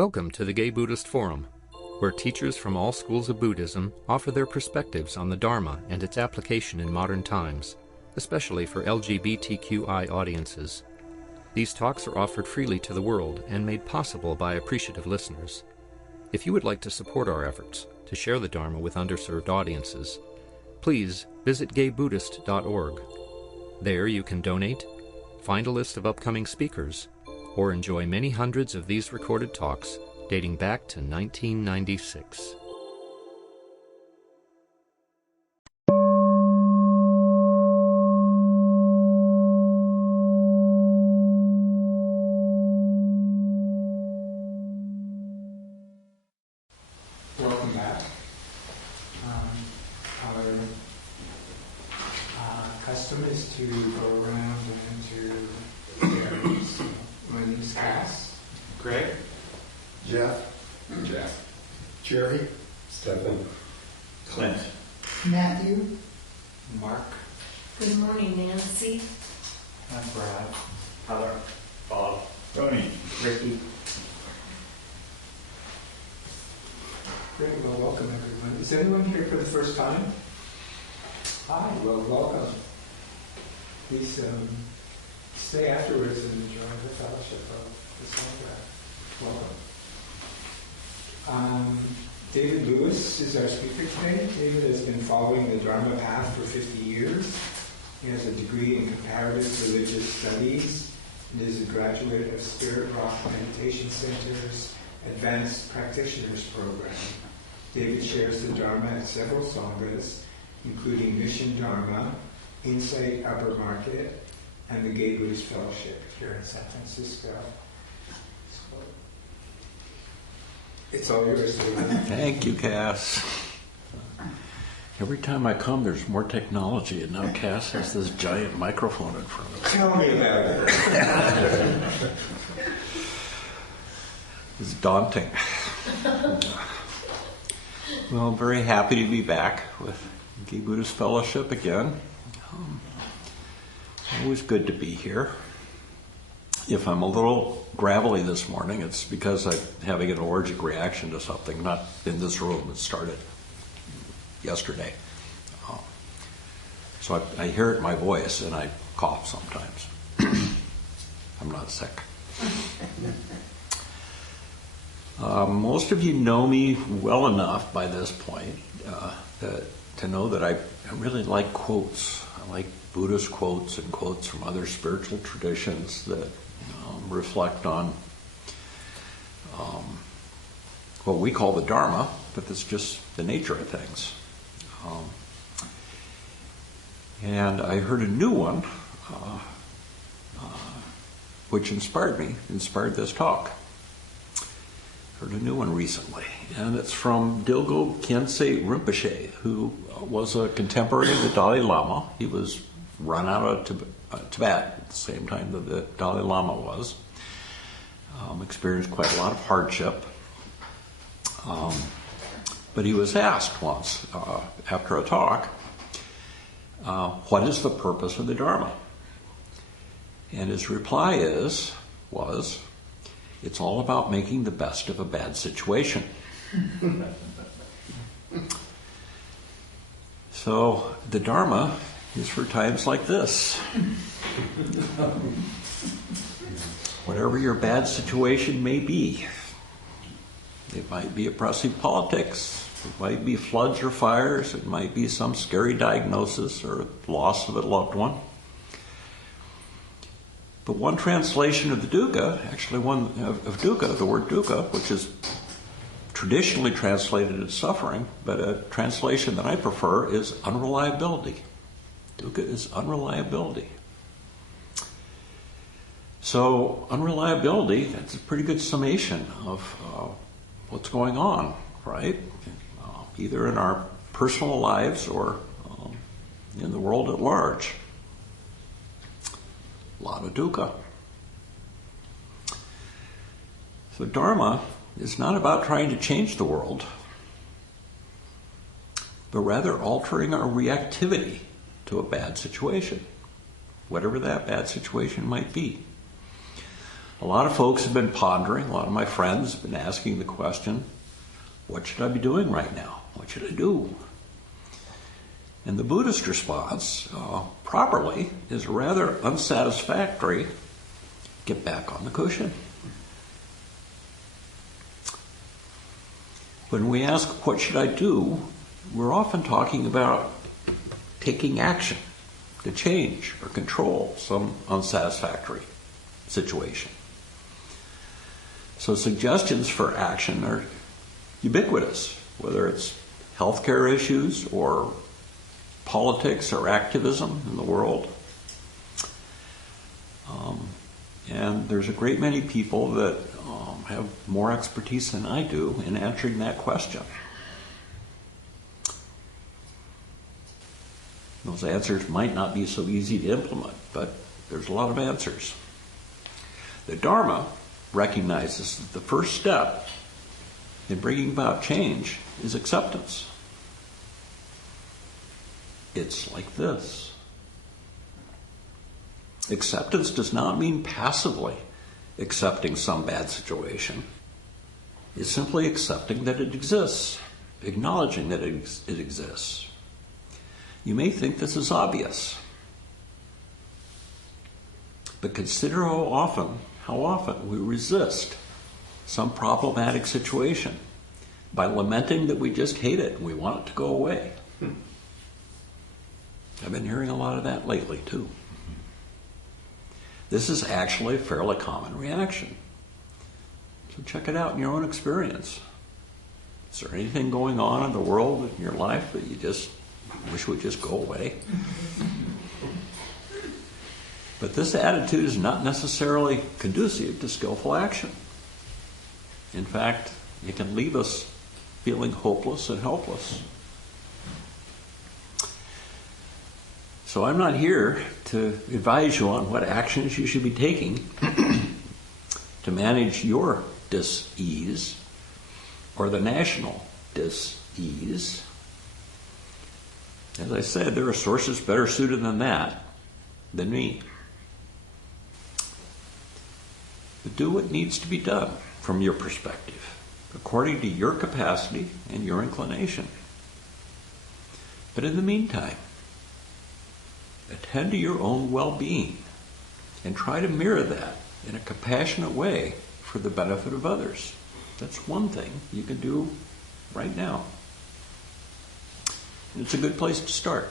Welcome to the Gay Buddhist Forum, where teachers from all schools of Buddhism offer their perspectives on the Dharma and its application in modern times, especially for LGBTQI audiences. These talks are offered freely to the world and made possible by appreciative listeners. If you would like to support our efforts to share the Dharma with underserved audiences, please visit gaybuddhist.org. There you can donate, find a list of upcoming speakers, or enjoy many hundreds of these recorded talks dating back to 1996. Welcome back. Our custom is to go around and to areas. My name is Cass. Greg. Jeff. Jerry. Stephen. Clint. Matthew. Mark. Good morning, Nancy. I'm Brad. Heather. Bob. Tony. Ricky. Great. Well, welcome everyone. Is anyone here for the first time? Hi. Well, welcome. Please stay afterwards and enjoy the fellowship of the Sangha. Welcome. David Lewis is our speaker today. David has been following the Dharma path for 50 years. He has a degree in comparative religious studies and is a graduate of Spirit Rock Meditation Center's Advanced Practitioners Program. David shares the Dharma at several Sanghas, including Mission Dharma, Insight Upper Market, and the Gay Buddhist Fellowship here in San Francisco. So, it's all yours, David. Thank you, Cass. Every time I come, there's more technology, and now Cass has this giant microphone in front of Tell me about it. It's daunting. Well, I'm very happy to be back with Gay Buddhist Fellowship again. Always good to be here. If I'm a little gravelly this morning, it's because I'm having an allergic reaction to something, not in this room. It started yesterday. So I hear it in my voice and I cough sometimes. I'm not sick. Most of you know me well enough by this point to know that I really like quotes. I like Buddhist quotes and quotes from other spiritual traditions that reflect on what we call the Dharma, but that's just the nature of things. And I heard a new one, which inspired this talk. Heard a new one recently, and it's from Dilgo Khyentse Rinpoche, who was a contemporary of the Dalai Lama. He was run out of Tibet at the same time that the Dalai Lama was. Experienced quite a lot of hardship. But he was asked once, after a talk, what is the purpose of the Dharma? And his reply was, it's all about making the best of a bad situation. So the Dharma is for times like this. Whatever your bad situation may be. It might be oppressive politics. It might be floods or fires. It might be some scary diagnosis or loss of a loved one. But one translation of the dukkha, the word dukkha, which is traditionally translated as suffering, but a translation that I prefer is unreliability. Dukkha is unreliability. So unreliability, that's a pretty good summation of what's going on, right? Either in our personal lives or in the world at large. A lot of dukkha. So Dharma is not about trying to change the world, but rather altering our reactivity to a bad situation, whatever that bad situation might be. A lot of folks have been pondering, a lot of my friends have been asking the question, what should I be doing right now? What should I do? And the Buddhist response, properly, is rather unsatisfactory. Get back on the cushion. When we ask, what should I do? We're often talking about taking action to change or control some unsatisfactory situation. So suggestions for action are ubiquitous, whether it's healthcare issues or politics or activism in the world. And there's a great many people that have more expertise than I do in answering that question. Those answers might not be so easy to implement, but there's a lot of answers. The Dharma recognizes that the first step in bringing about change is acceptance. It's like this. Acceptance does not mean passively accepting some bad situation. It's simply accepting that it exists, acknowledging that it exists. You may think this is obvious, but consider how often we resist some problematic situation by lamenting that we just hate it and we want it to go away. I've been hearing a lot of that lately, too. This is actually a fairly common reaction. So check it out in your own experience. Is there anything going on in the world, in your life, that you just wish would just go away? But this attitude is not necessarily conducive to skillful action. In fact, it can leave us feeling hopeless and helpless. So I'm not here to advise you on what actions you should be taking to manage your dis-ease or the national dis-ease. As I said, there are sources better suited than that, than me. But do what needs to be done from your perspective, according to your capacity and your inclination. But in the meantime, attend to your own well-being and try to mirror that in a compassionate way for the benefit of others. That's one thing you can do right now. And it's a good place to start.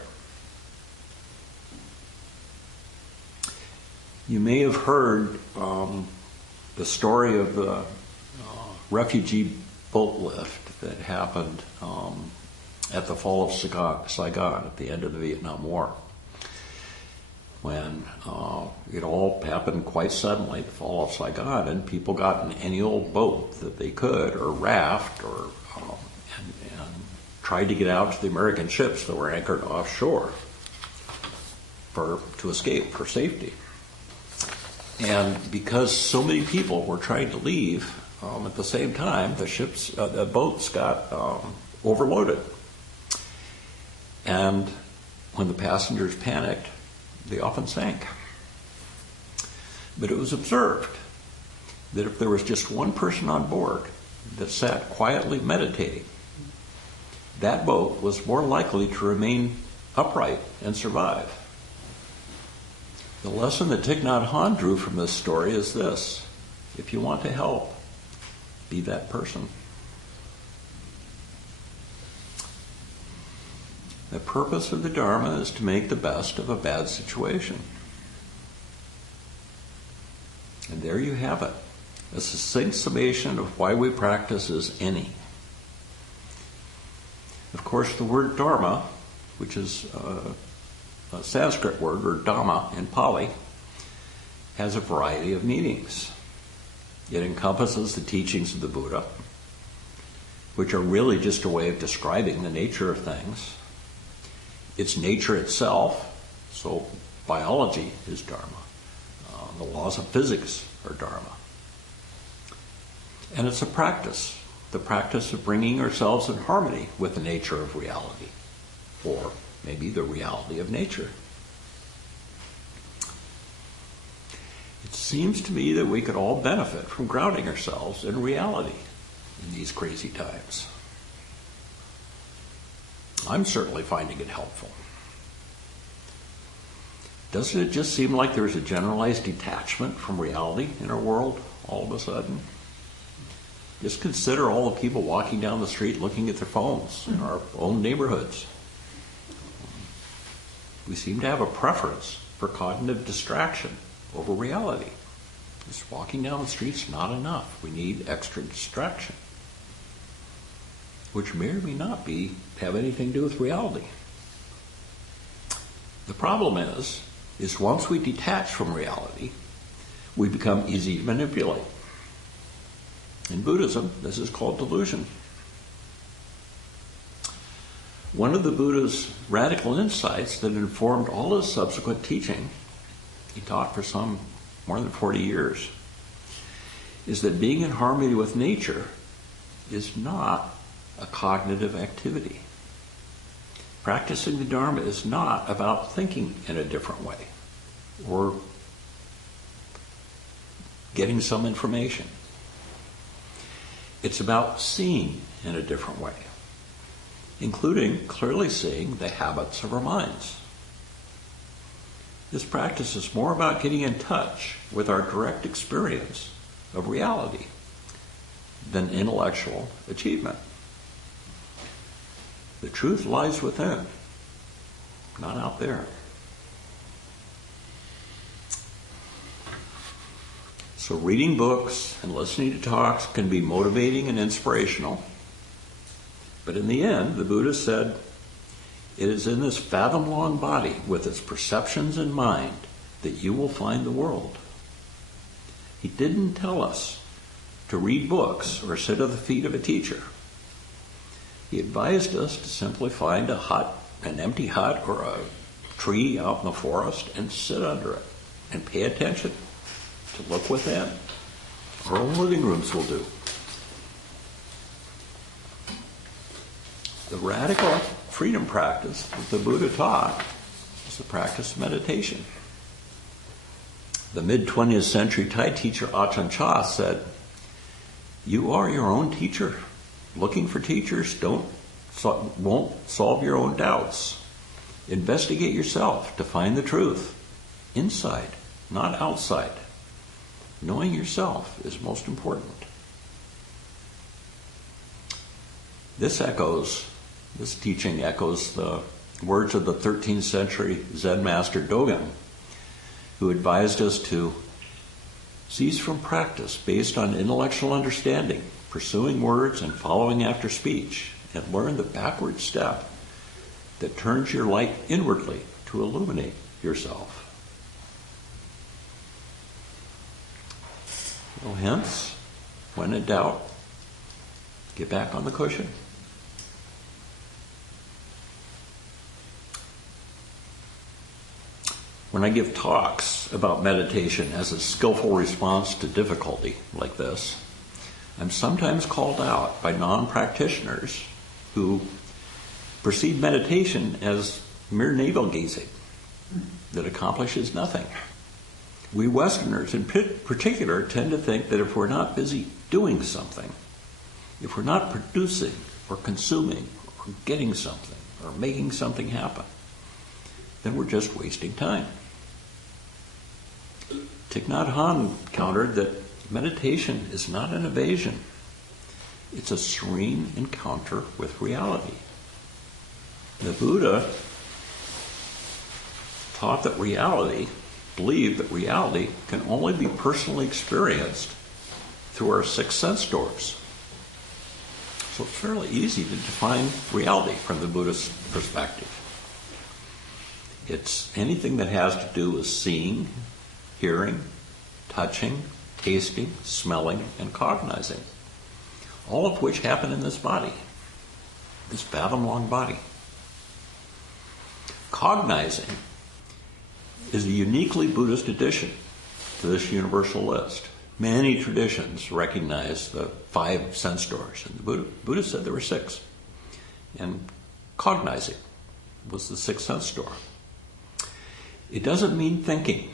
You may have heard the story of the refugee boat lift that happened at the fall of Saigon at the end of the Vietnam War, when it all happened quite suddenly, the fall of Saigon, and people got in any old boat that they could, or raft, or and tried to get out to the American ships that were anchored offshore to escape for safety. And because so many people were trying to leave at the same time, the boats got overloaded. And when the passengers panicked, they often sank. But it was observed that if there was just one person on board that sat quietly meditating, that boat was more likely to remain upright and survive. The lesson that Thich Nhat Hanh drew from this story is this: if you want to help, be that person. The purpose of the Dharma is to make the best of a bad situation. And there you have it. A succinct summation of why we practice is any. Of course, the word Dharma, which is a Sanskrit word, or Dhamma in Pali, has a variety of meanings. It encompasses the teachings of the Buddha, which are really just a way of describing the nature of things. It's nature itself, so biology is Dharma. The laws of physics are Dharma. And it's a practice, the practice of bringing ourselves in harmony with the nature of reality, or maybe the reality of nature. It seems to me that we could all benefit from grounding ourselves in reality in these crazy times. I'm certainly finding it helpful. Doesn't it just seem like there's a generalized detachment from reality in our world all of a sudden? Just consider all the people walking down the street looking at their phones in our own neighborhoods. We seem to have a preference for cognitive distraction over reality. Just walking down the street's not enough. We need extra distraction, which may or may not have anything to do with reality. The problem is once we detach from reality, we become easy to manipulate. In Buddhism, this is called delusion. One of the Buddha's radical insights that informed all his subsequent teaching, he taught for some more than 40 years, is that being in harmony with nature is not a cognitive activity. Practicing the Dharma is not about thinking in a different way or getting some information. It's about seeing in a different way, including clearly seeing the habits of our minds. This practice is more about getting in touch with our direct experience of reality than intellectual achievement. The truth lies within, not out there. So reading books and listening to talks can be motivating and inspirational. But in the end, the Buddha said, it is in this fathom-long body with its perceptions in mind that you will find the world. He didn't tell us to read books or sit at the feet of a teacher. He advised us to simply find an empty hut or a tree out in the forest and sit under it and pay attention, to look within. Our own living rooms will do. The radical freedom practice that the Buddha taught is the practice of meditation. The mid-20th century Thai teacher Ajahn Chah said, "You are your own teacher. Looking for teachers won't solve your own doubts. Investigate yourself to find the truth. Inside, not outside. Knowing yourself is most important." This teaching echoes the words of the 13th century Zen master Dogen, who advised us to cease from practice based on intellectual understanding, pursuing words and following after speech, and learn the backward step that turns your light inwardly to illuminate yourself. So hence, when in doubt, get back on the cushion. When I give talks about meditation as a skillful response to difficulty like this, I'm sometimes called out by non-practitioners who perceive meditation as mere navel-gazing that accomplishes nothing. We Westerners in particular tend to think that if we're not busy doing something, if we're not producing or consuming or getting something or making something happen, then we're just wasting time. Thich Nhat Hanh countered that meditation is not an evasion. It's a serene encounter with reality. The Buddha believed that reality can only be personally experienced through our six sense doors. So it's fairly easy to define reality from the Buddhist perspective. It's anything that has to do with seeing, hearing, touching, tasting, smelling, and cognizing, all of which happen in this body, this fathom-long body. Cognizing is a uniquely Buddhist addition to this universal list. Many traditions recognize the 5 sense doors, and the Buddha said there were 6. And cognizing was the 6th sense door. It doesn't mean thinking.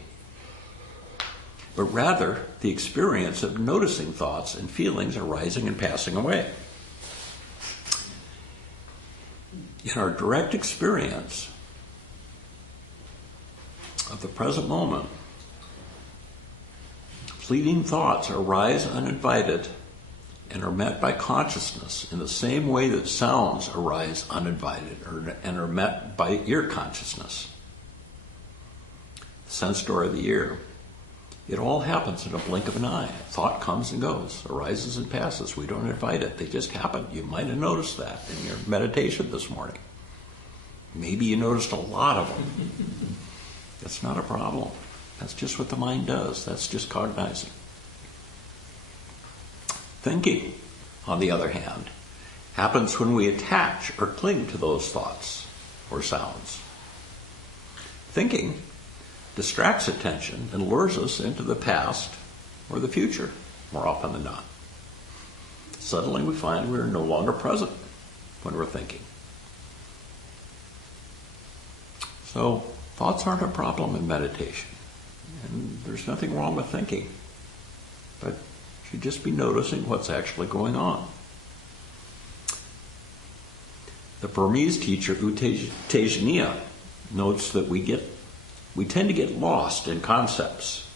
but rather the experience of noticing thoughts and feelings arising and passing away. In our direct experience of the present moment, fleeting thoughts arise uninvited and are met by consciousness in the same way that sounds arise uninvited and are met by ear consciousness. Sense door of the ear. It all happens in a blink of an eye. Thought comes and goes, arises and passes. We don't invite it. They just happen. You might have noticed that in your meditation this morning. Maybe you noticed a lot of them. That's not a problem. That's just what the mind does. That's just cognizing. Thinking, on the other hand, happens when we attach or cling to those thoughts or sounds. Thinking distracts attention and lures us into the past or the future, more often than not. Suddenly we find we're no longer present when we're thinking. So thoughts aren't a problem in meditation. And there's nothing wrong with thinking. But you should just be noticing what's actually going on. The Burmese teacher U Tejaniya notes that we tend to get lost in concepts.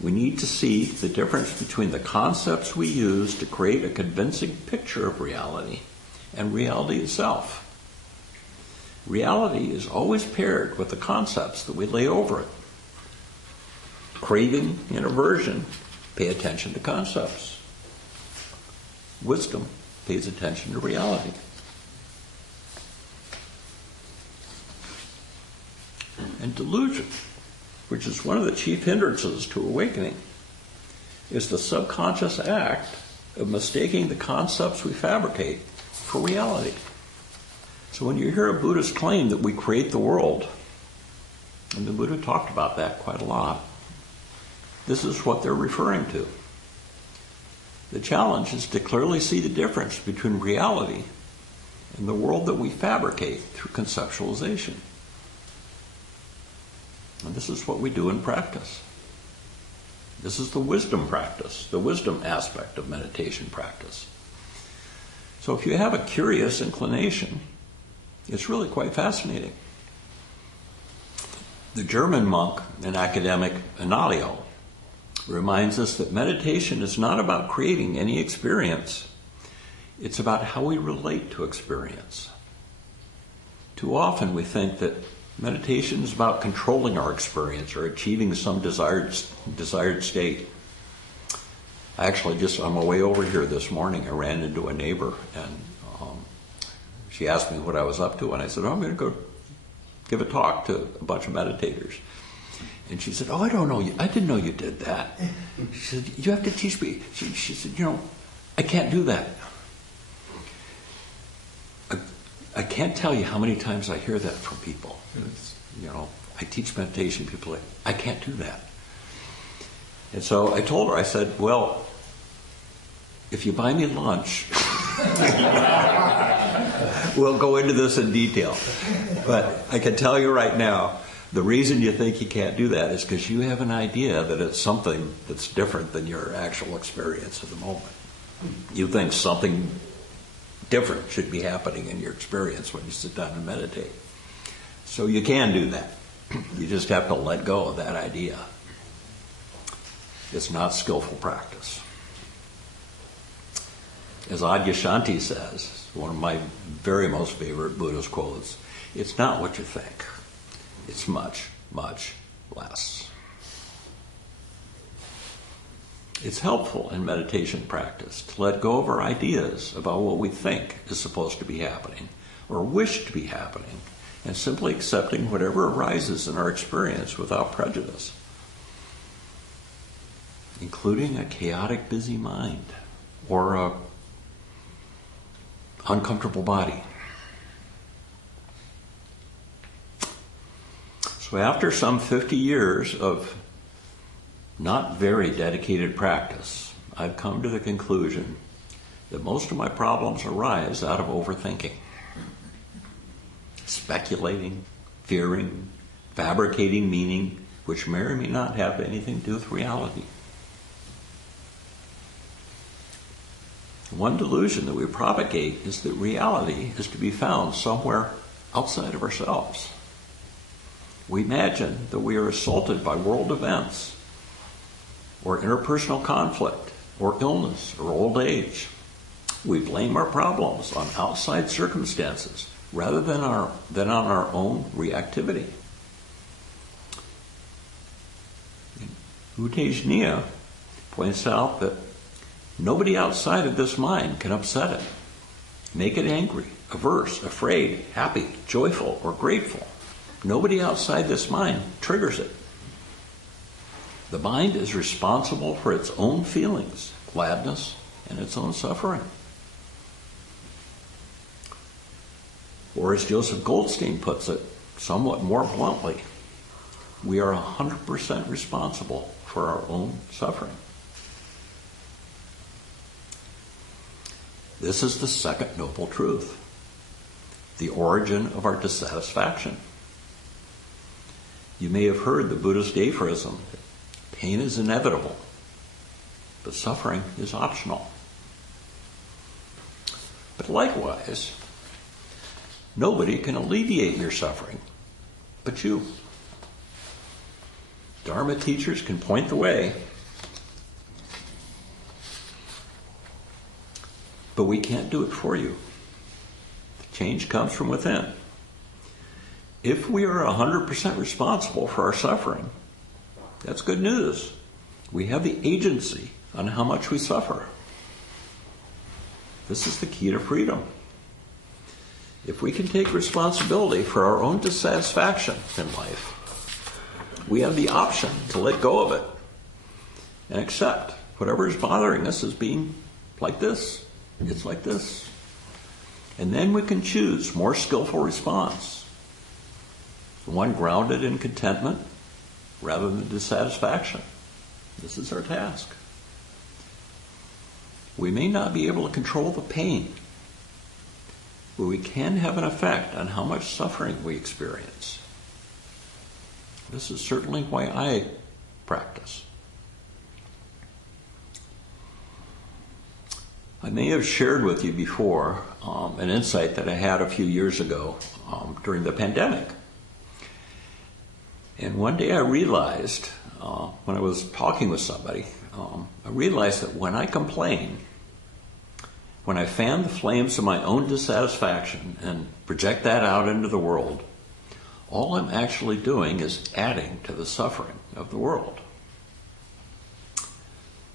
We need to see the difference between the concepts we use to create a convincing picture of reality and reality itself. Reality is always paired with the concepts that we lay over it. Craving and aversion pay attention to concepts. Wisdom pays attention to reality. And delusion, which is one of the chief hindrances to awakening, is the subconscious act of mistaking the concepts we fabricate for reality. So when you hear a Buddhist claim that we create the world, and the Buddha talked about that quite a lot, this is what they're referring to. The challenge is to clearly see the difference between reality and the world that we fabricate through conceptualization. And this is what we do in practice. This is the wisdom practice, the wisdom aspect of meditation practice. So if you have a curious inclination, it's really quite fascinating. The German monk and academic Anelio reminds us that meditation is not about creating any experience. It's about how we relate to experience. Too often we think that meditation is about controlling our experience or achieving some desired state. Actually, just on my way over here this morning, I ran into a neighbor, and she asked me what I was up to, and I said, I'm going to go give a talk to a bunch of meditators. And she said, I don't know you. I didn't know you did that. She said, you have to teach me. She said, I can't do that. I can't tell you how many times I hear that from people. I teach meditation, people are like, I can't do that. And so I told her, I said, well, if you buy me lunch, we'll go into this in detail. But I can tell you right now, the reason you think you can't do that is because you have an idea that it's something that's different than your actual experience at the moment. You think something different should be happening in your experience when you sit down and meditate. So you can do that. You just have to let go of that idea. It's not skillful practice. As Adyashanti says, one of my very most favorite Buddhist quotes, it's not what you think. It's much, much less. It's helpful in meditation practice to let go of our ideas about what we think is supposed to be happening or wish to be happening, and simply accepting whatever arises in our experience without prejudice, including a chaotic, busy mind or a uncomfortable body. So after some 50 years of not very dedicated practice, I've come to the conclusion that most of my problems arise out of overthinking, speculating, fearing, fabricating meaning, which may or may not have anything to do with reality. One delusion that we propagate is that reality is to be found somewhere outside of ourselves. We imagine that we are assaulted by world events, or interpersonal conflict, or illness, or old age. We blame our problems on outside circumstances rather than on our own reactivity. U Tejaniya points out that nobody outside of this mind can upset it, make it angry, averse, afraid, happy, joyful, or grateful. Nobody outside this mind triggers it. The mind is responsible for its own feelings, gladness, and its own suffering. Or as Joseph Goldstein puts it, somewhat more bluntly, we are 100% responsible for our own suffering. This is the second noble truth, the origin of our dissatisfaction. You may have heard the Buddhist aphorism, pain is inevitable, but suffering is optional. But likewise, nobody can alleviate your suffering but you. Dharma teachers can point the way, but we can't do it for you. The change comes from within. If we are 100% responsible for our suffering, that's good news. We have the agency on how much we suffer. This is the key to freedom. If we can take responsibility for our own dissatisfaction in life, we have the option to let go of it and accept whatever is bothering us as being like this. It's like this. And then we can choose more skillful response. One grounded in contentment rather than dissatisfaction. This is our task. We may not be able to control the pain, but we can have an effect on how much suffering we experience. This is certainly why I practice. I may have shared with you before an insight that I had a few years ago during the pandemic. And one day I realized, when I was talking with somebody, I realized that when I complain, when I fan the flames of my own dissatisfaction and project that out into the world, all I'm actually doing is adding to the suffering of the world.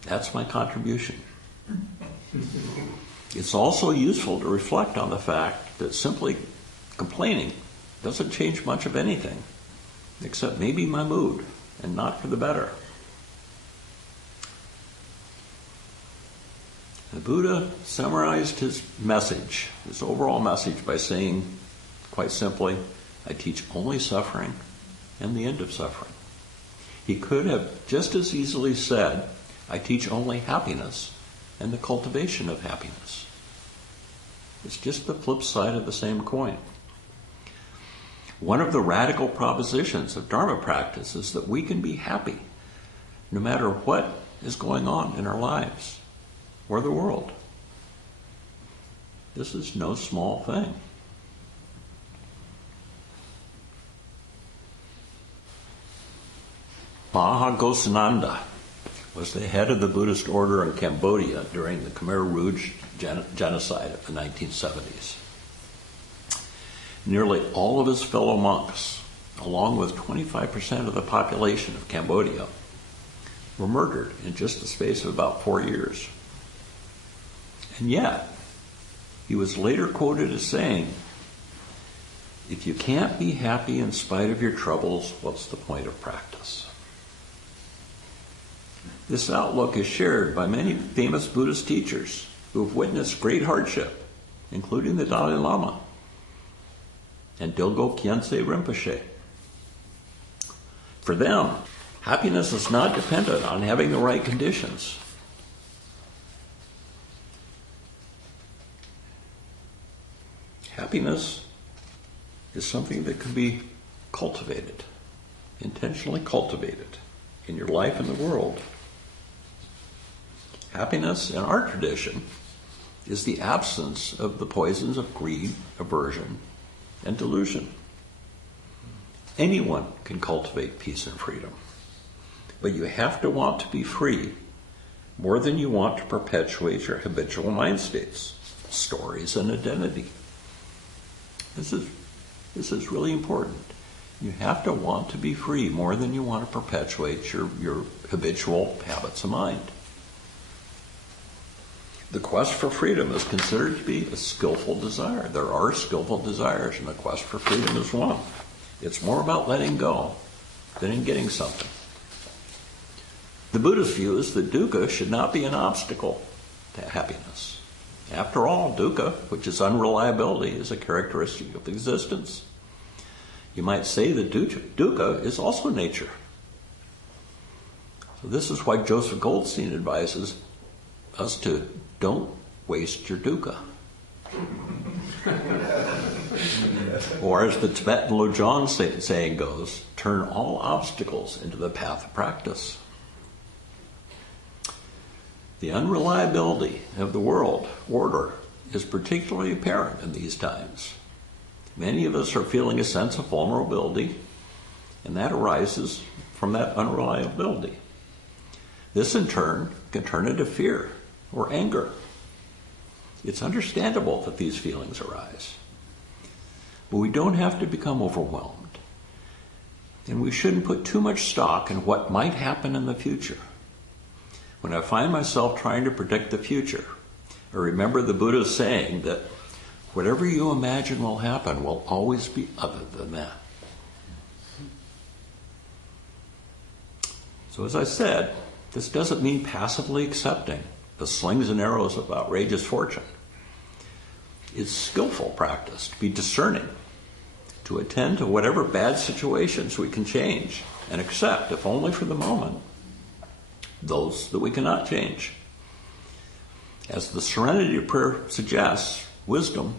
That's my contribution. It's also useful to reflect on the fact that simply complaining doesn't change much of anything, except maybe my mood, and not for the better. The Buddha summarized his message, his overall message, by saying, quite simply, I teach only suffering and the end of suffering. He could have just as easily said, I teach only happiness and the cultivation of happiness. It's just the flip side of the same coin. One of the radical propositions of Dharma practice is that we can be happy no matter what is going on in our lives or the world. This is no small thing. Maha Ghosananda was the head of the Buddhist order in Cambodia during the Khmer Rouge genocide of the 1970s. Nearly all of his fellow monks, along with 25% of the population of Cambodia, were murdered in just the space of about 4 years. And yet, he was later quoted as saying, if you can't be happy in spite of your troubles, what's the point of practice? This outlook is shared by many famous Buddhist teachers who have witnessed great hardship, including the Dalai Lama and Dilgo Khyentse Rinpoche. For them, happiness is not dependent on having the right conditions. Happiness is something that can be cultivated. intentionally cultivate it in your life and the world. Happiness in our tradition is the absence of the poisons of greed, aversion, and delusion. Anyone can cultivate peace and freedom, but you have to want to be free more than you want to perpetuate your habitual mind states, stories, and identity. This is really important. You have to want to be free more than you want to perpetuate your habitual habits of mind. The quest for freedom is considered to be a skillful desire. There are skillful desires, and the quest for freedom is one. It's more about letting go than in getting something. The Buddhist view is that dukkha should not be an obstacle to happiness. After all, dukkha, which is unreliability, is a characteristic of existence. You might say that dukkha is also nature. So this is why Joseph Goldstein advises us to don't waste your dukkha. Or as the Tibetan Lojong saying goes, turn all obstacles into the path of practice. The unreliability of the world order is particularly apparent in these times. Many of us are feeling a sense of vulnerability, and that arises from that unreliability. This in turn can turn into fear or anger. It's understandable that these feelings arise. But we don't have to become overwhelmed. And we shouldn't put too much stock in what might happen in the future. When I find myself trying to predict the future, I remember the Buddha's saying that whatever you imagine will happen will always be other than that. So as I said, this doesn't mean passively accepting the slings and arrows of outrageous fortune. It's skillful practice to be discerning, to attend to whatever bad situations we can change and accept, if only for the moment, those that we cannot change. As the Serenity Prayer suggests, wisdom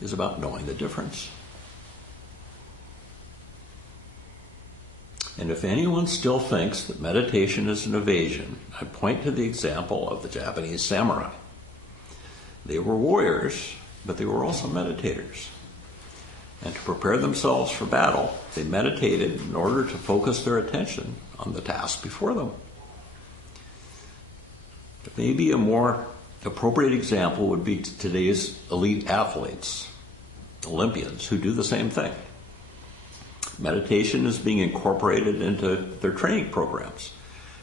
is about knowing the difference. And if anyone still thinks that meditation is an evasion, I point to the example of the Japanese samurai. They were warriors, but they were also meditators. And to prepare themselves for battle, they meditated in order to focus their attention on the task before them. Maybe a more appropriate example would be today's elite athletes, Olympians, who do the same thing. Meditation is being incorporated into their training programs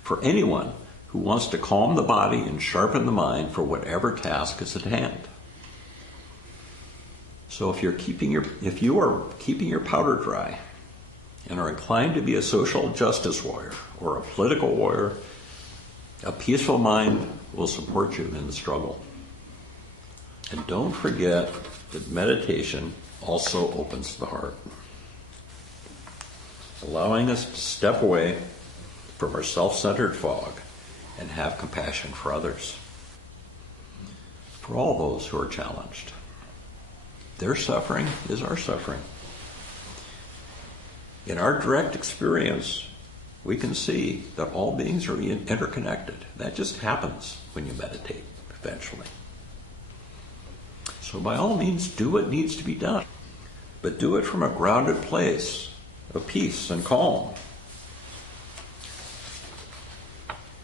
for anyone who wants to calm the body and sharpen the mind for whatever task is at hand. So if you are keeping your powder dry and are inclined to be a social justice warrior or a political warrior, a peaceful mind will support you in the struggle. And don't forget that meditation also opens the heart, allowing us to step away from our self-centered fog and have compassion for others. For all those who are challenged, their suffering is our suffering. In our direct experience, we can see that all beings are interconnected. That just happens when you meditate, eventually. So by all means, do what needs to be done, but do it from a grounded place of peace and calm.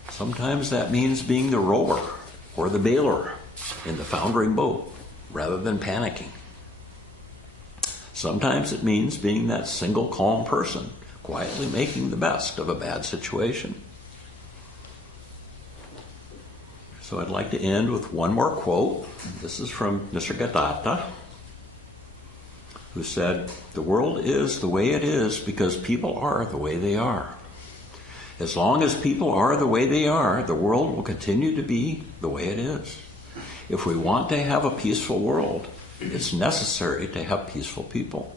Sometimes that means being the rower or the bailer in the foundering boat rather than panicking. Sometimes it means being that single calm person, quietly making the best of a bad situation. So I'd like to end with one more quote. This is from Nisargadatta, who said, "The world is the way it is because people are the way they are. As long as people are the way they are, the world will continue to be the way it is. If we want to have a peaceful world, it's necessary to have peaceful people.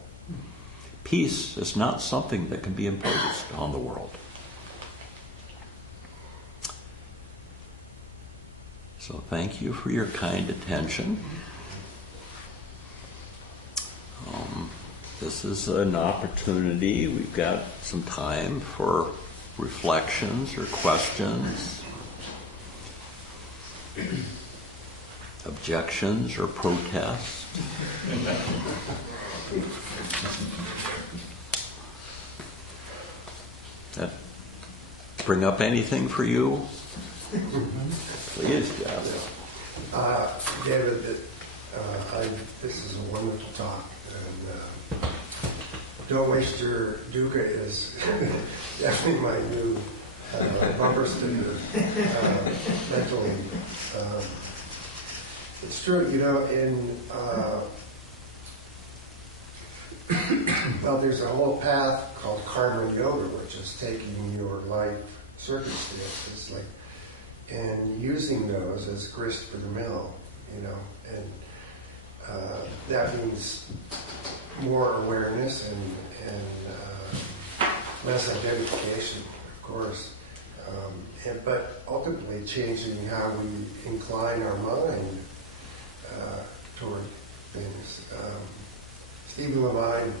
Peace is not something that can be imposed on the world." So thank you for your kind attention. this is an opportunity. We've got some time for reflections or questions, objections or protests. That bring up anything for you? Please, Jeff. David, this is a wonderful talk. And don't waste your dukkha is definitely my new bumper sticker mentally. It's true, well, there's a whole path called karma yoga, which is taking your life circumstances and using those as grist for the mill, and that means more awareness and less identification, of course, but ultimately changing how we incline our mind toward things. Stephen Levine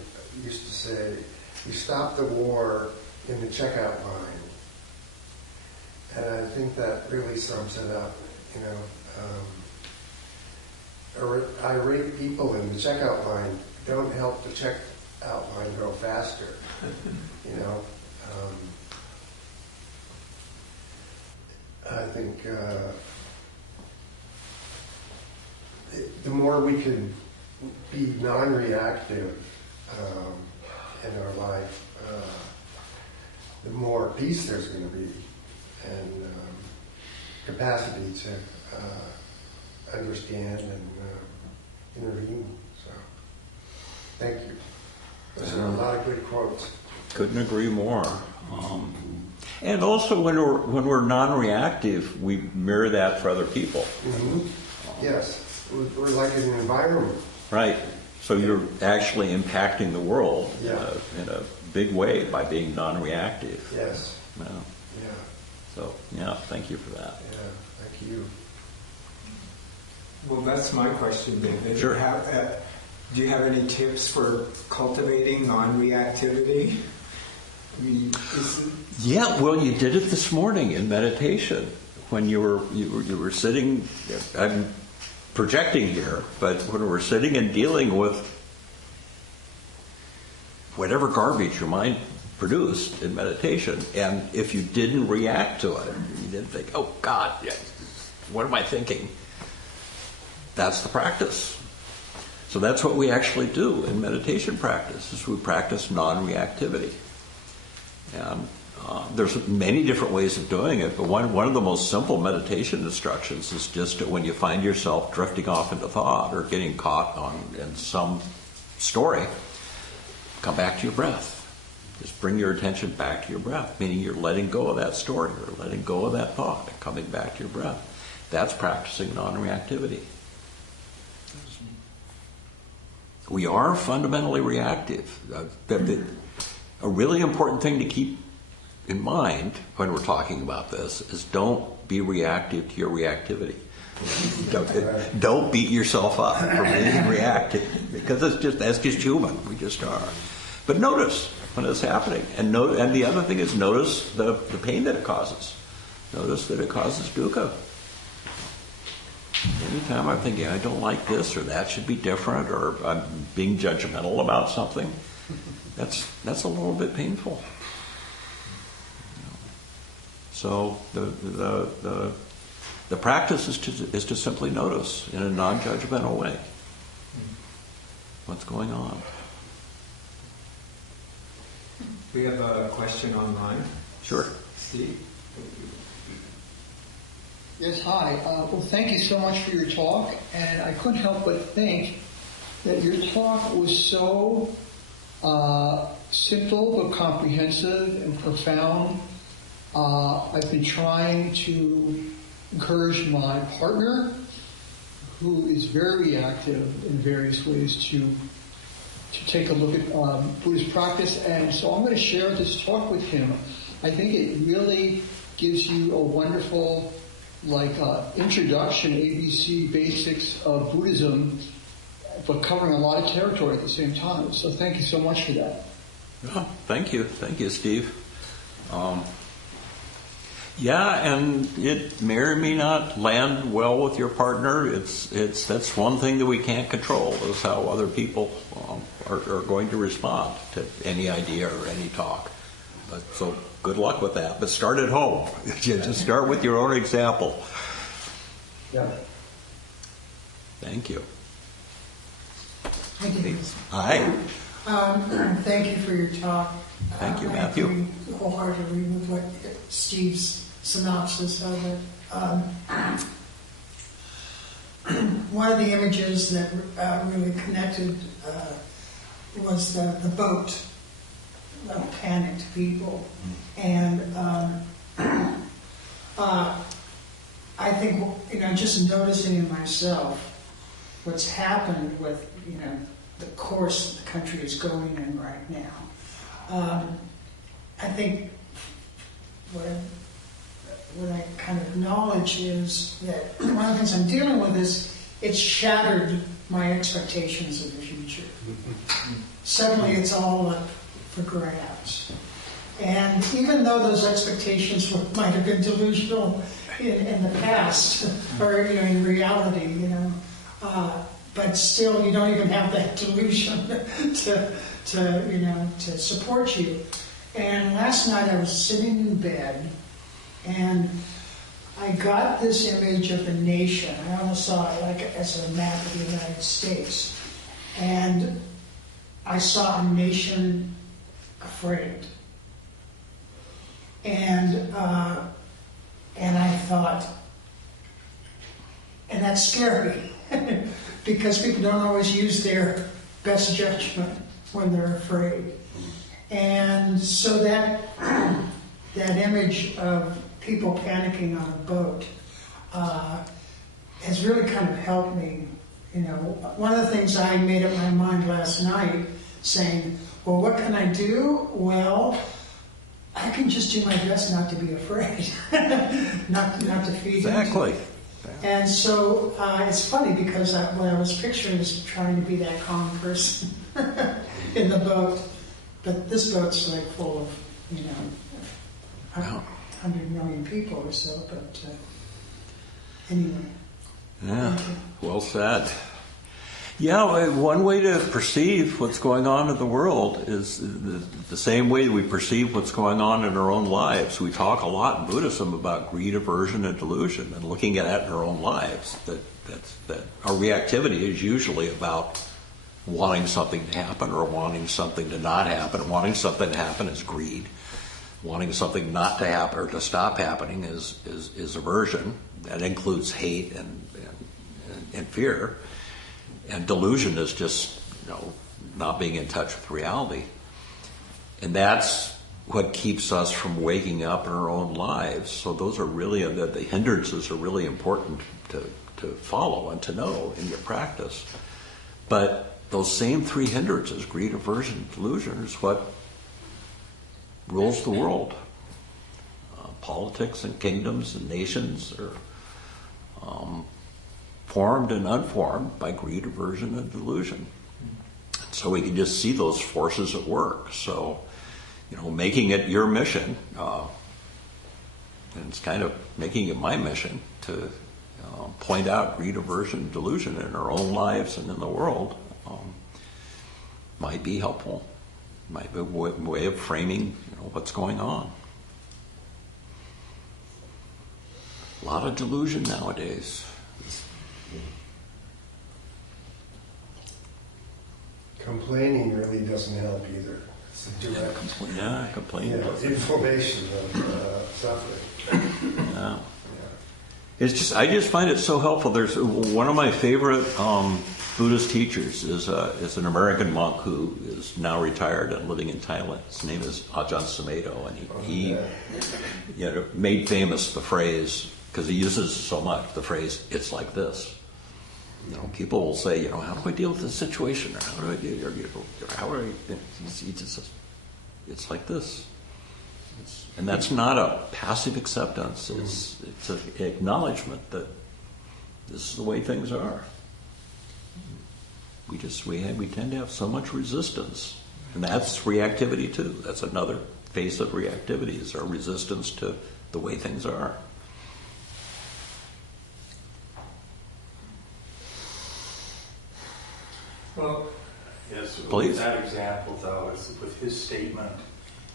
used to say, "We stop the war in the checkout line," and I think that really sums it up. Irate people in the checkout line don't help the checkout line go faster. I think the more we can be non-reactive in our life, the more peace there's going to be, and capacity to understand and intervene. So, thank you. Those are a lot of good quotes. Couldn't agree more. And also, when we're non-reactive, we mirror that for other people. Mm-hmm. Yes, we're like an environment. Right. So you're actually impacting the world Yeah. in a big way by being non-reactive. Yes. Yeah. Yeah. So, thank you for that. Yeah. Thank you. Well, that's my question, David. Sure. Do you have any tips for cultivating non-reactivity? I mean, Yeah, well, you did it this morning in meditation when you were sitting. I'm projecting here, but when we're sitting and dealing with whatever garbage your mind produced in meditation, and if you didn't react to it, you didn't think, "Oh God, what am I thinking?" That's the practice. So that's what we actually do in meditation practice, is we practice non-reactivity. And there's many different ways of doing it, but one of the most simple meditation instructions is just that when you find yourself drifting off into thought or getting caught in some story, come back to your breath. Just bring your attention back to your breath, meaning you're letting go of that story or letting go of that thought and coming back to your breath. That's practicing non-reactivity. We are fundamentally reactive. A really important thing to keep in mind when we're talking about this is don't be reactive to your reactivity. Don't beat yourself up for being reactive, because that's just human. We just are. But notice when it's happening, and the other thing is notice the pain that it causes. Notice that it causes dukkha. Anytime I'm thinking I don't like this or that should be different, or I'm being judgmental about something, that's a little bit painful. So the practice is to simply notice in a non-judgmental way what's going on. we have a question online. Sure. Steve? Yes, hi. Well, thank you so much for your talk, and I couldn't help but think that your talk was so simple but comprehensive and profound. I've been trying to encourage my partner, who is very reactive in various ways, to take a look at Buddhist practice, and so I'm going to share this talk with him. I think it really gives you a introduction, ABC basics of Buddhism but covering a lot of territory at the same time. So thank you so much for that. Oh, thank you, Steve. Yeah, and it may or may not land well with your partner. That's one thing that we can't control, is how other people are going to respond to any idea or any talk. But so good luck with that. But start at home. You just start with your own example. Yeah. Thank you. Thank you. Hi. Thank you for your talk. Thank you, Matthew. I agree wholeheartedly with what Steve's synopsis of it. One of the images that really connected was the boat, the panicked people. And I think, just noticing in myself what's happened with, the course the country is going in right now. I think what I kind of acknowledge is that one of the things I'm dealing with is it's shattered my expectations of the future. Suddenly it's all up for grabs. And even though those expectations might have been delusional in the past, or in reality, but still you don't even have that delusion to support you. And last night I was sitting in bed and I got this image of the nation. I almost saw it like as a map of the United States. And I saw a nation afraid. And I thought, and that's scary because people don't always use their best judgment when they're afraid. And so that image of people panicking on a boat has really kind of helped me. One of the things I made up my mind last night, saying, well, what can I do? Well, I can just do my best not to be afraid, not to feed Exactly. into it. And so it's funny because what I was picturing is trying to be that calm person in the boat, but this boat's like full of 100 million people or so. But anyway. Yeah. Well said. Yeah, one way to perceive what's going on in the world is the same way we perceive what's going on in our own lives. We talk a lot in Buddhism about greed, aversion, and delusion, and looking at it in our own lives. That our reactivity is usually about wanting something to happen or wanting something to not happen. Wanting something to happen is greed. Wanting something not to happen or to stop happening is aversion. That includes hate and fear. And delusion is just, not being in touch with reality. And that's what keeps us from waking up in our own lives. So those are really, the hindrances are really important to follow and to know in your practice. But those same three hindrances, greed, aversion, delusion, is what rules the world. Politics and kingdoms and nations are formed and unformed by greed, aversion, and delusion. So we can just see those forces at work. So, making it your mission, and it's kind of making it my mission to point out greed, aversion, delusion in our own lives and in the world might be helpful. Might be a way of framing what's going on. A lot of delusion nowadays. Complaining really doesn't help either. It's a direct Complaining. inflammation of suffering. Yeah. It's just, I just find it so helpful. There's one of my favorite Buddhist teachers is an American monk who is now retired and living in Thailand. His name is Ajahn Sumedho, and he made famous the phrase, because he uses so much, the phrase, "It's like this." People will say, how do I deal with this situation? Or how do I deal? He just says, "It's like this." And that's not a passive acceptance. It's an acknowledgement that this is the way things are. We tend to have so much resistance, and that's reactivity too. That's another face of reactivity, is our resistance to the way things are. Well, yes, Please. with that example, though, is with his statement,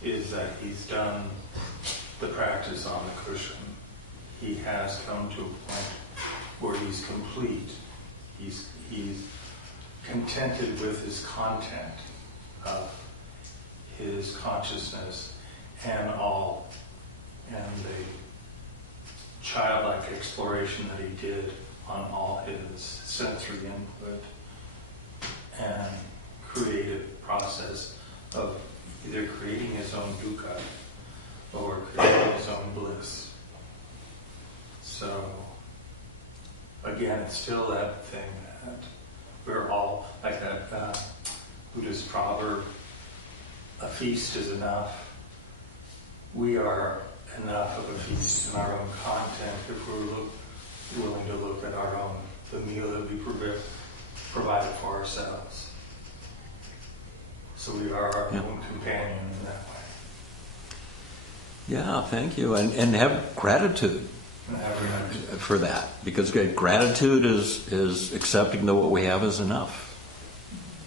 is that he's done the practice on the cushion. He has come to a point where he's complete. He's contented with his content of his consciousness and the childlike exploration that he did on all his sensory input and creative process of either creating his own dukkha or creating his own bliss. So, again, it's still that thing that we're all, like that Buddhist proverb, a feast is enough. We are enough of a feast in our own content if we're willing to look at the meal that we provided for ourselves. So we are our own companion in that way. Yeah, thank you. And have gratitude for that. Because gratitude is accepting that what we have is enough,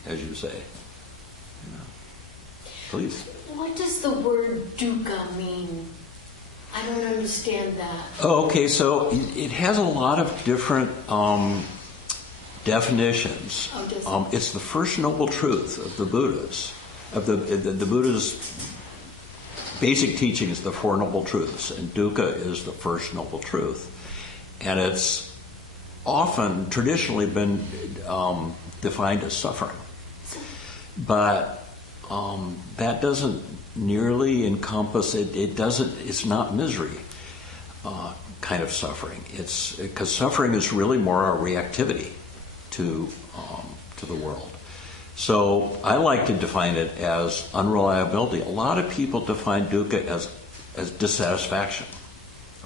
as you say. Please. What does the word dukkha mean? I don't understand that. Oh, okay, so it has a lot of different definitions. Oh, does it? It's the first noble truth of the Buddhas. Of the Buddha's basic teaching is the Four Noble Truths, and dukkha is the first noble truth. And it's often, traditionally been defined as suffering. But that doesn't nearly encompass it. It's not misery kind of suffering. It's because suffering is really more our reactivity to the world. So I like to define it as unreliability. A lot of people define dukkha as dissatisfaction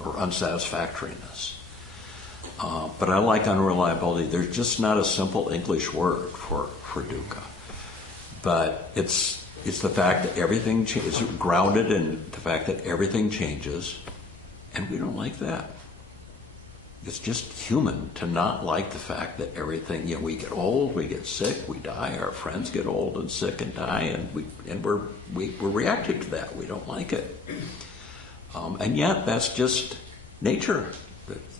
or unsatisfactoriness. But I like unreliability. There's just not a simple English word for dukkha. But it's the fact that everything is grounded in the fact that everything changes, and we don't like that. It's just human to not like the fact that everything, we get old, we get sick, we die, our friends get old and sick and die, and we're reacting to that. We don't like it. And yet that's just nature.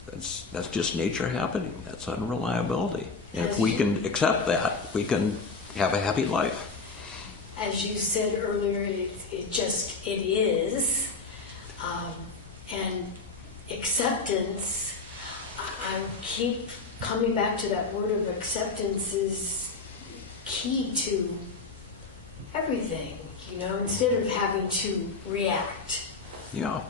That's just nature happening. That's unreliability. And if we can accept that, we can have a happy life. As you said earlier, it is. And acceptance, I keep coming back to that word of acceptance is key to everything, instead of having to react. Yeah.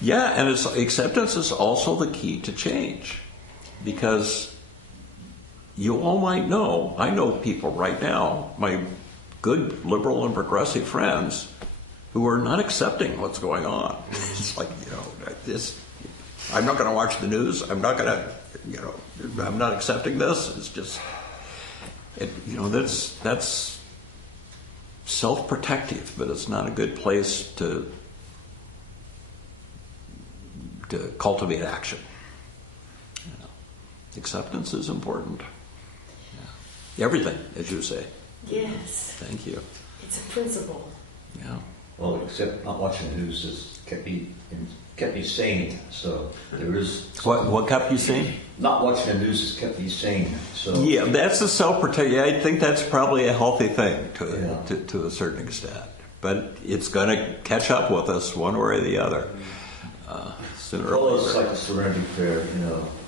Yeah, and acceptance is also the key to change. Because you all might know, I know people right now, my good liberal and progressive friends, who are not accepting what's going on. It's like, I'm not going to watch the news. I'm not going to, I'm not accepting this. It's just, that's self-protective, but it's not a good place to cultivate action. Acceptance is important. Yeah. Everything, as you say. Yes. Thank you. It's a principle. Yeah. Well, except not watching the news has kept me sane. So there is. What kept you sane? Not watching the news has kept me sane. So yeah, that's the self-protection. I think that's probably a healthy thing to a certain extent. But it's going to catch up with us one way or the other. Sooner or later. It's like a serenity prayer.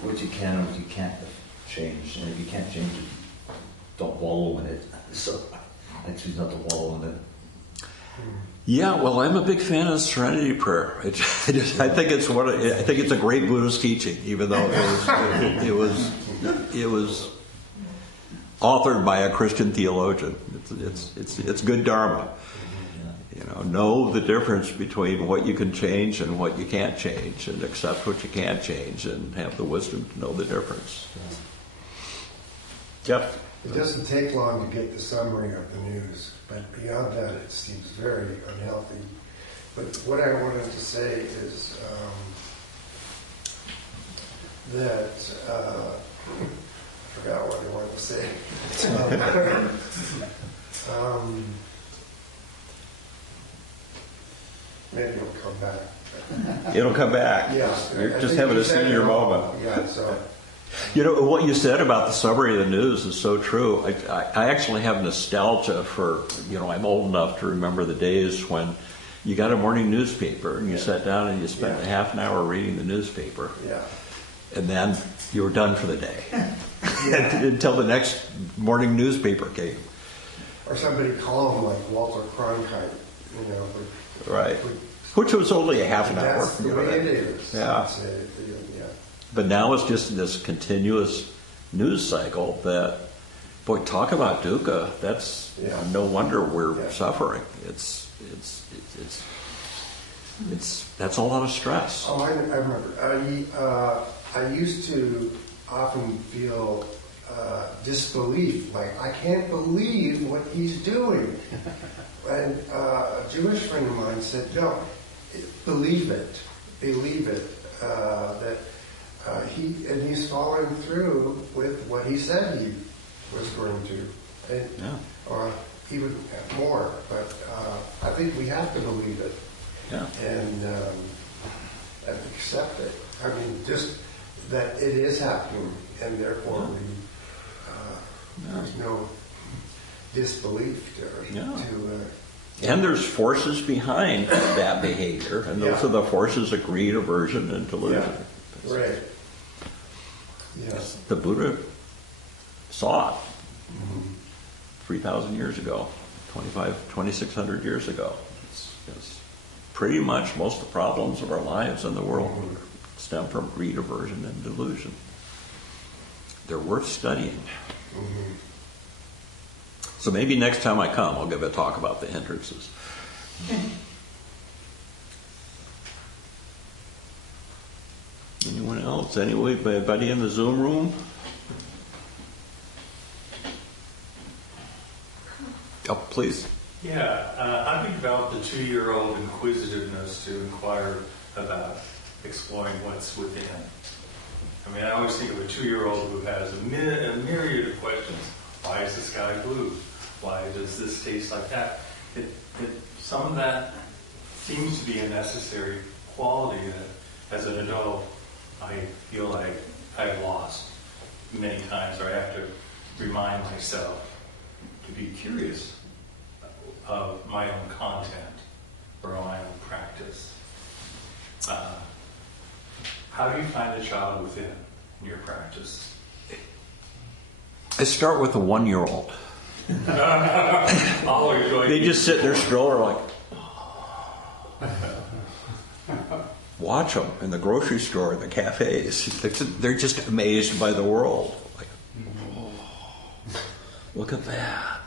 What you can and what you can't change, and if you can't change it, don't wallow in it. So I choose not to wallow in it. Yeah, well, I'm a big fan of serenity prayer. I think it's a great Buddhist teaching, even though it was authored by a Christian theologian. It's good dharma. Know the difference between what you can change and what you can't change, and accept what you can't change, and have the wisdom to know the difference. Yep. It doesn't take long to get the summary of the news, but beyond that, it seems very unhealthy. But what I wanted to say is that I forgot what I wanted to say. Maybe it'll come back. It'll come back. Yeah, You're I just think having you a said senior it all. moment. Yeah, so. You know, what you said about the summary of the news is so true. I actually have nostalgia for, I'm old enough to remember the days when you got a morning newspaper and you sat down and you spent a half an hour reading the newspaper. Yeah. And then you were done for the day. Until the next morning newspaper came. Or somebody calm like Walter Cronkite, Right. Which was only a half an hour. That's the way it is. Yeah. Yeah. But now it's just this continuous news cycle that, boy, talk about dukkha. That's no wonder we're suffering. That's a lot of stress. Oh, I remember. I used to often feel disbelief, like I can't believe what he's doing. And a Jewish friend of mine said, "No, believe it, that he's following through with what he said he was going to, and or even more. But I think we have to believe it, and accept it. I mean, just that it is happening, and therefore there's no disbelief and there's forces behind that behavior, and those are the forces of greed, aversion, and delusion. Yeah. Right. The Buddha saw it 3,000 years ago, 2,600 years ago. It's pretty much most of the problems of our lives in the world stem from greed, aversion, and delusion. They're worth studying. So maybe next time I come, I'll give a talk about the hindrances. Anyone else? Anybody in the Zoom room? Oh, please. Yeah, how do you develop the 2-year-old inquisitiveness to inquire about exploring what's within? I mean, I always think of a 2-year-old who has a myriad of questions. Why is the sky blue? Why does this taste like that? Some of that seems to be a necessary quality that, as an adult, I feel like I've lost many times, or I have to remind myself to be curious of my own content or my own practice. How do you find the child within in your practice? I start with a 1-year-old. They just sit in their stroller like, watch them in the grocery store, in the cafes. They're just amazed by the world. Like, look at that.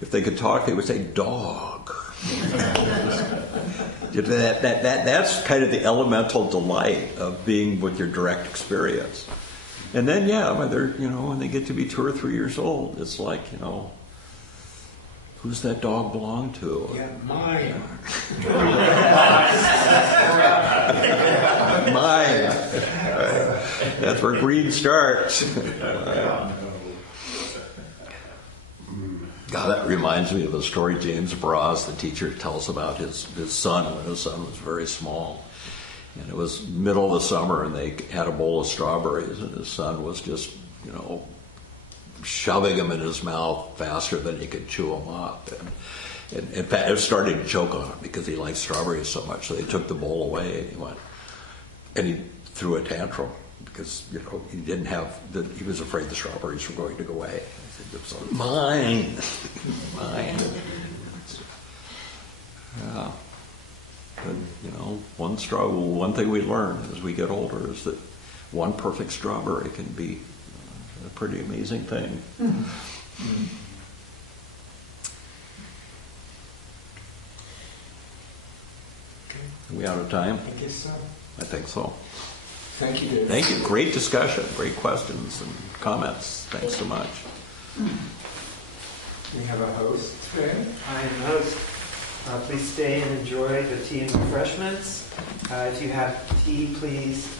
If they could talk, they would say dog. That's kind of the elemental delight of being with your direct experience. And then, when they get to be 2 or 3 years old, it's like, who's that dog belong to? Yeah, mine. Mine. Right. That's where greed starts. God, that reminds me of a story James Braz, the teacher, tells about his son when his son was very small. And it was middle of the summer, and they had a bowl of strawberries, and his son was just, shoving them in his mouth faster than he could chew them up. And in fact, it started to choke on him because he liked strawberries so much. So they took the bowl away, and he threw a tantrum because, he didn't have, he was afraid the strawberries were going to go away. He said, mine. Yeah. But, one thing we learn as we get older is that one perfect strawberry can be a pretty amazing thing. Are we out of time? I guess so. I think so. Thank you, David. Thank you. Great discussion, great questions and comments. Thanks so much. We have a host today. I am the host. Please stay and enjoy the tea and refreshments. If you have tea, please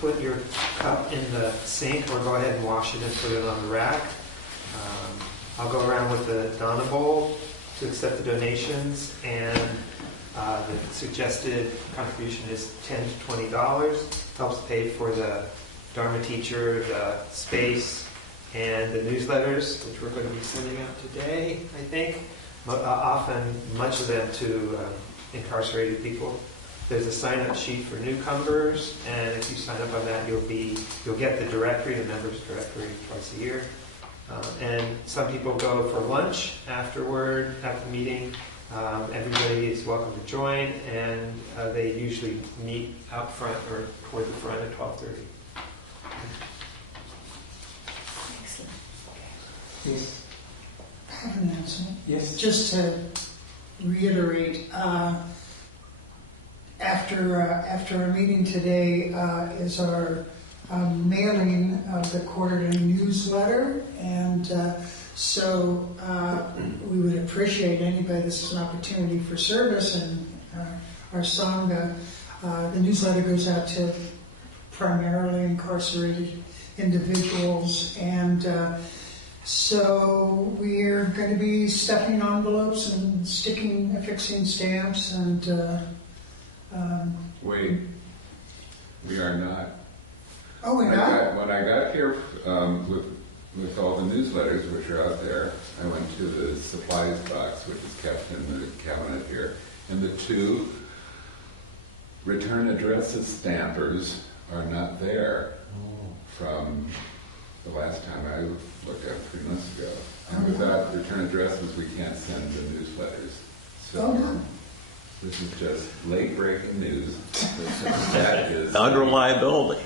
put your cup in the sink or go ahead and wash it and put it on the rack. I'll go around with the Dana bowl to accept the donations, and the suggested contribution is $10 to $20. Helps pay for the Dharma teacher, the space, and the newsletters, which we're going to be sending out today, I think. Often, much of them to incarcerated people. There's a sign-up sheet for newcomers, and if you sign up on that, you'll get the directory, the members' directory, twice a year. And some people go for lunch afterward, after the meeting. Everybody is welcome to join, and they usually meet out front or toward the front at 12:30. Excellent. Yes. I have an announcement. Yes. Just to reiterate, after our meeting today is our mailing of the quarterly newsletter, and so we would appreciate anybody. This is an opportunity for service, and our Sangha. The newsletter goes out to primarily incarcerated individuals, and so we're going to be stuffing envelopes and affixing stamps, and Wait, we are not. oh, we're not. When I got here with all the newsletters which are out there, I went to the supplies box, which is kept in the cabinet here, and the two return addresses stampers are not there from the last time I looked at 3 months ago. And without return addresses, we can't send the newsletters. So this is just late-breaking news. That is Unreliability.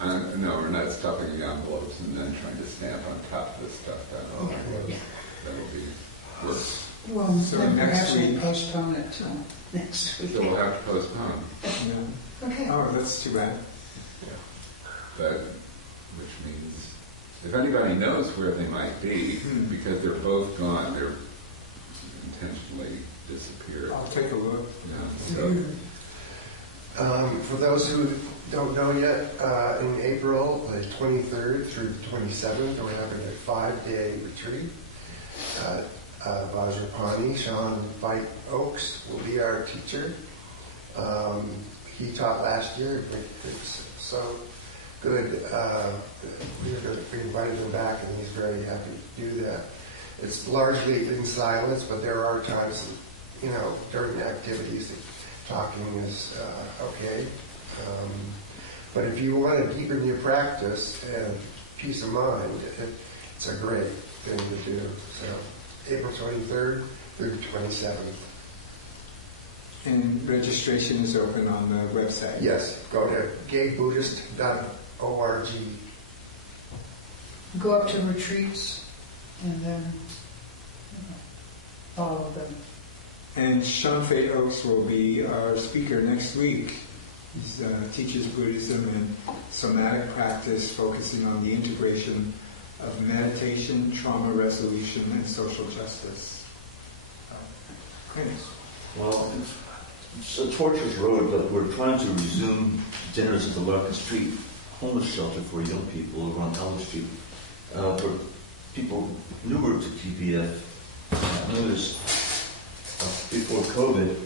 No, we're not stuffing the envelopes and then trying to stamp on top of this stuff. That'll be worse. Well, So then next perhaps we'll week- postpone it till next week. So we'll have to postpone. Yeah. Okay. Oh, that's too bad. Which means, if anybody knows where they might be, because they're both gone, they're intentionally disappeared. I'll take a look. So, For those who don't know yet, in April, the 23rd through the 27th, we're having a 5-day retreat. Vajrapani, Sean White Oaks, will be our teacher. He taught last year. It's so good. We invited him back, and he's very happy to do that. It's largely in silence, but there are times, during the activities that talking is okay. But if you want to deepen your practice and peace of mind, it's a great thing to do. So April 23rd through 27th. And registration is open on the website. Yes, go to gaybuddhist.org. Go up to retreats and then follow them. And Sean Fay Oaks will be our speaker next week. He teaches Buddhism and somatic practice, focusing on the integration of meditation, trauma resolution, and social justice. Great. Well, it's a torturous road, but we're trying to resume dinners at the Larkin Street homeless shelter for young people over on Elm Street. For people newer to TPF, I noticed before COVID,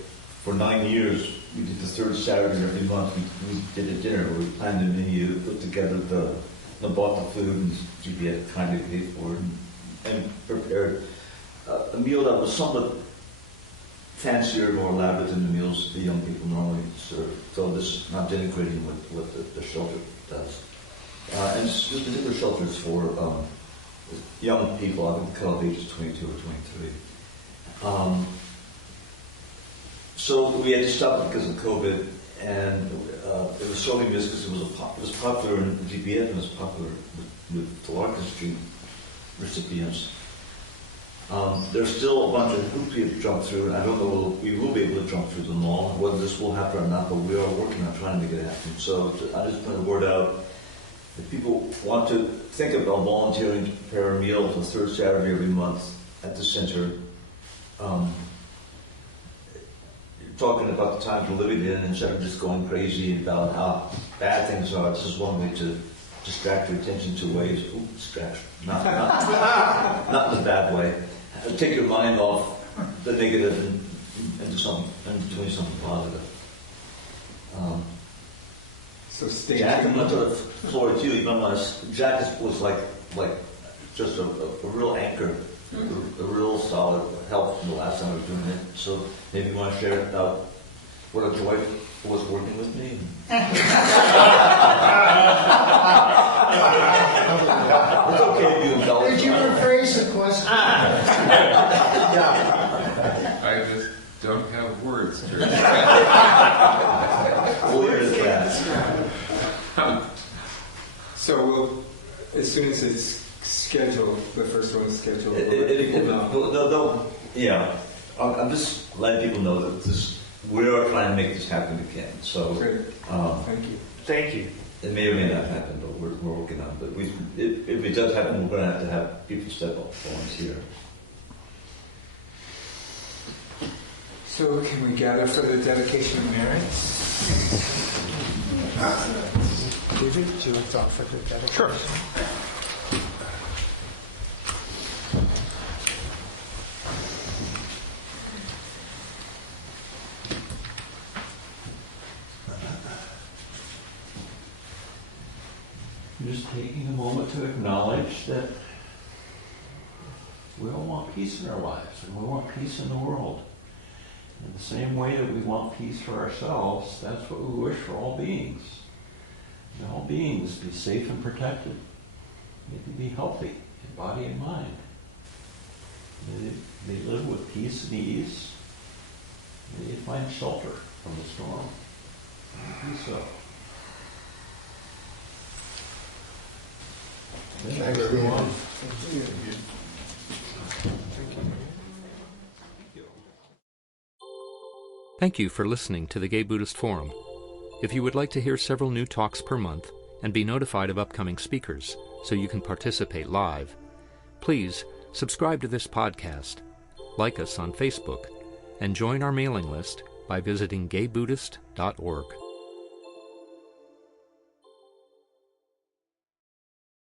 for 9 years, we did the third Saturday every month. We did a dinner where we planned a menu, put together bought the food, and TPF kindly paid for it, and prepared a meal that was somewhat fancier, more elaborate than the meals the young people normally serve. So this is not denigrating what the shelter does. And this particular shelter is for young people. I think the cutoff age is 22 or 23. So we had to stop because of COVID, and it was sorely missed because it was popular in the GBF and it was popular with the Larkin Street recipients. There's still a bunch of hoops we have to jump through, and I don't know if we will be able to jump through them all, whether this will happen or not, but we are working on trying to make it happen. So I just put the word out. If people want to think about volunteering to prepare a meal the third Saturday every month at the center, you're talking about the times we're living in, instead of just going crazy about how bad things are, this is one way to distract your attention to ways. Distraction. Not in a bad way. Take your mind off the negative and into doing something positive. So stay Jack, I'm tuned. going to the floor to you. You know, Jack was like just a real anchor, a real solid help from the last time I was doing it. So maybe you want to share about what a joy it was working with me. It's okay if you embellish. Could you rephrase the question? I just don't have words. We'll leave it at that. So we'll, as soon as it's scheduled, the first one is scheduled. Yeah, I'm just letting people know that we are trying to make this happen again. So, Great. Thank you. Thank you. it may or may not happen, but we're working on it. But if it does happen, we're going to have people step up, volunteer. So can we gather for the dedication of merits? David, do you want to talk for the dedication? Sure. Just taking a moment to acknowledge that we all want peace in our lives, and we want peace in the world. In the same way that we want peace for ourselves, that's what we wish for all beings. May all beings be safe and protected. May they be healthy in body and mind. May they live with peace and ease. May they find shelter from the storm. May it be so. Thanks, everyone. Thank you for listening to the Gay Buddhist Forum. If you would like to hear several new talks per month and be notified of upcoming speakers so you can participate live, please subscribe to this podcast, like us on Facebook, and join our mailing list by visiting gaybuddhist.org.